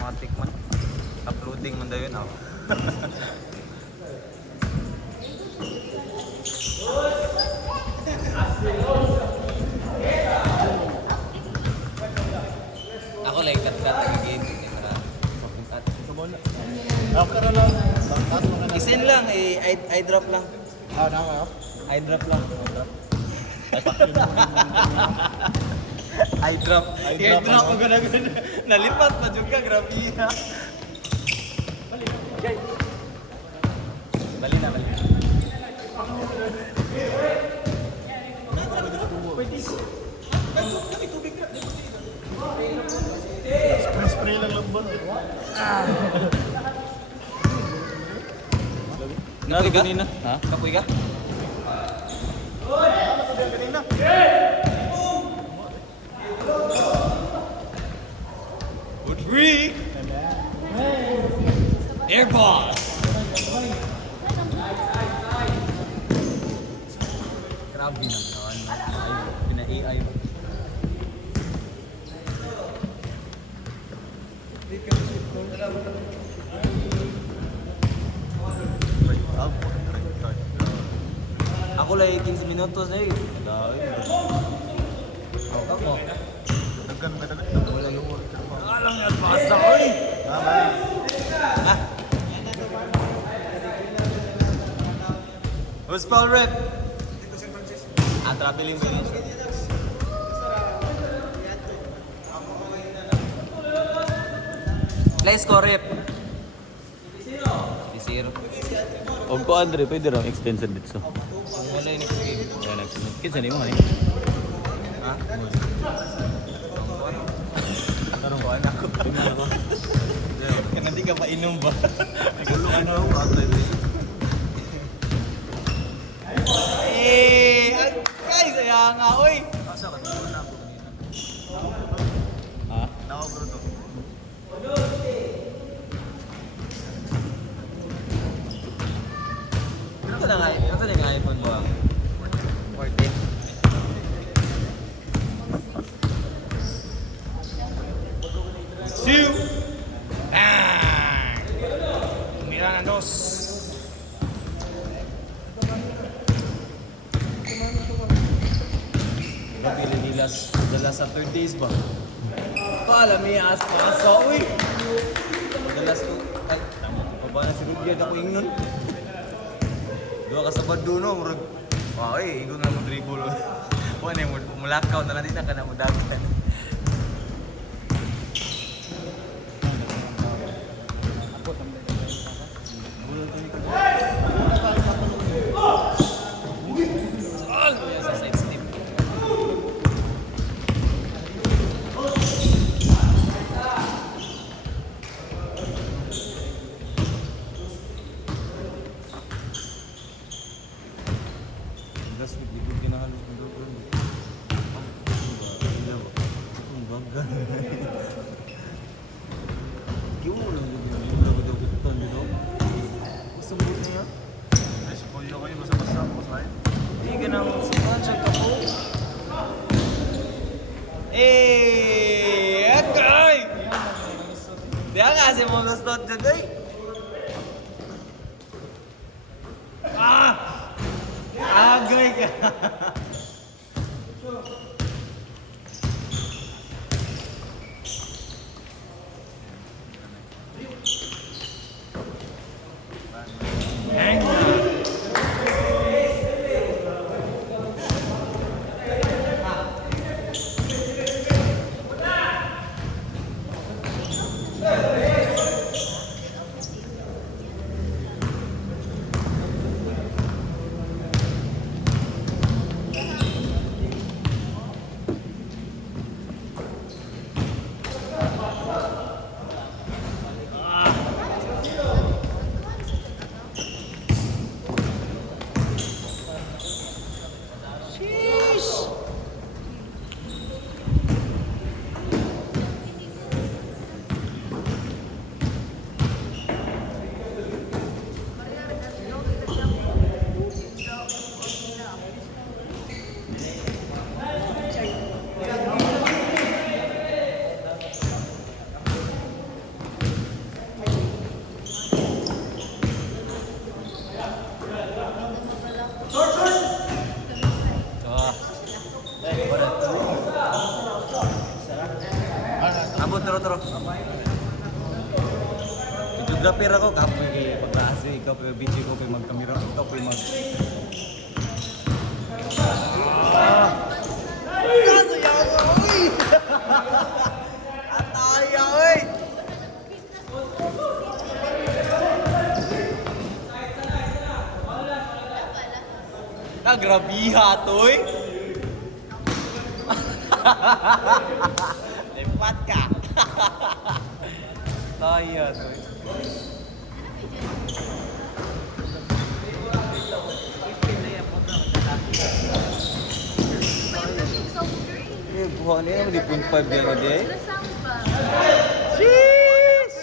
matik man. Uploading man daw yun ako. Ako like cut-cut again. After na lang. Isin lang, i-drop lang. Ah, na. I-drop lang. I-drop. I-drop ko na gano'n. Nalipat pa juga, grabe ha. Bali na. Spray lang lang ba? Kapoy ka? Ha? Kapoy ka? Good break! Air ball! Grabe naman. Pina-AI mo. Ako lang 15 minutos na yun. Ako. Daggan ka. Wala yung work. Alang yan, basta ko eh! Ah! Who's Paul Rep? Traveling ba rin siya? Let's go, Rep! 0. Og ko Andre pwede raw extension dito. Wala yung game. Yan extension. Kinsa nimo ani? Ha? Tarong ko anak ko. Kaya hindi ka painom ba? Gulo ano ako atay. Guys, kaya nga, oy! Asa ka dito na ako kanina. Ha? Nako bro to. Ito na nga iPhone mo ang 14. Two! Mira na dos! Pili nilas, dala sa 3 days ba? Pala, may asa, uy! Dalas ko, ay, paba na si Rudyard ako yung nun. Dua ka sa bado no, murag. Wow, igon na mo dribble. Wala mo mulakaw na lang din ka na mo dagan. Gas with ibig kinahalos ng doktor mo. Ilaw. Itong bangga. Kiyo mo lang yung ilaw daw kutan dito. Gusto mo niya? Ay spoilyo kayo basta-basta ako sa akin. Hindi ka nang siya ka po. Agay! Diyan nga si Monos Tot dyan eh. Agay ka! Abot, turo. Videographer ako, kapoy kay pagtaas eh. Ikaw pa yung video ko, pa yung magkamera. Ikaw pa yung mag... Kaso yaw ko, uy! Ataya, uy! Grabiha to, uy! Lepat ka! Ataya to, uy. Eh, buha niya naman, di 0.5 yan na di eh. Sheesh!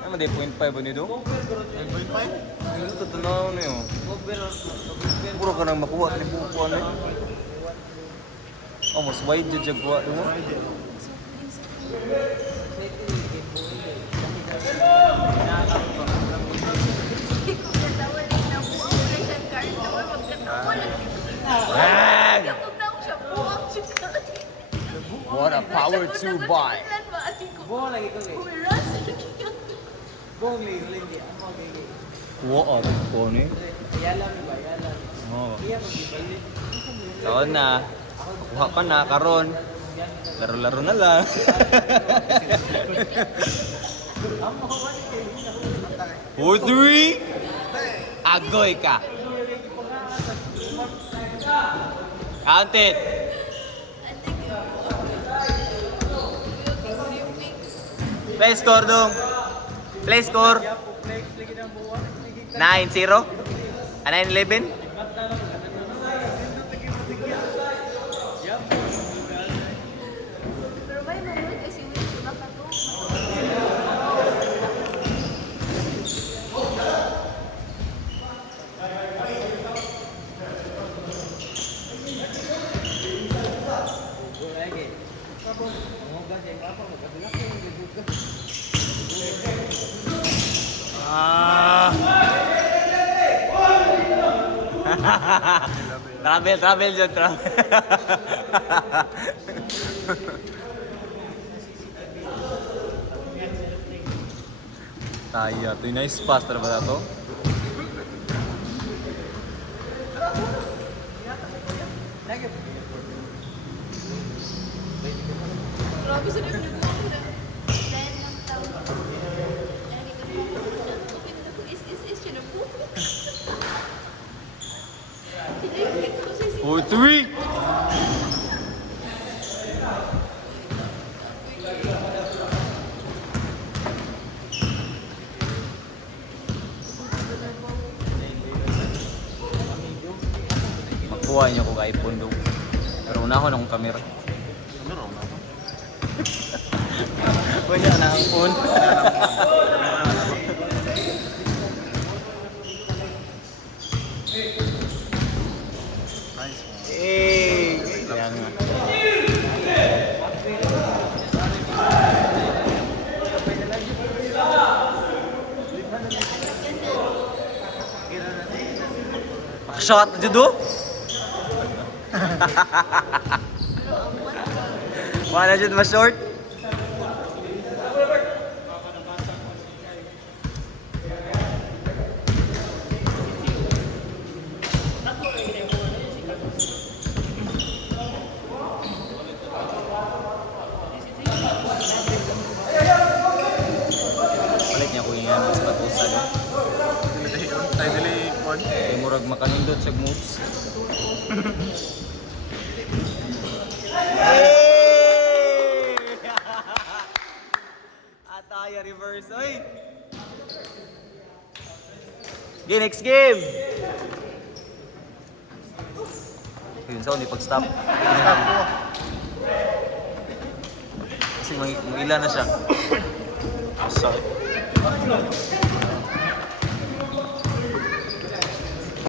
Naman di 0.5 ba nito? 9.5? Ito, totoo na yun. Puro ka nang makuha, di bukuha na yun. Oh, mas wide dyan dyan kuha, di mo? What a power to buy! Wow, ito po ni. Oo. Taon na. Kuha pa na, karon. Laro-laro na lang. Four, three. Agoy ka. Count it. Play score dong. Play score. 9-0. 9-11. Travel dyan, travel. Tayo, ito yung nice pass talaga ito. Grabe sa nyo ko na. Dahil lang tao. Is siya na po. 4-3. Magkuha niyo ko kay iPhone do. Pero una ako ng camera. Kamera na ako. Wala na ang phone. Nice. Eh, yan nga. Shot judo. Wala jud ma short. Balik niya ko yan sa patusa no. Tayo dili kwan. Kay murag makanindot sa moves. Ataya reverse, oy. Okay, next game. Yun, so, hindi pag-stop. Kasi mang ilan na siya. Sorry.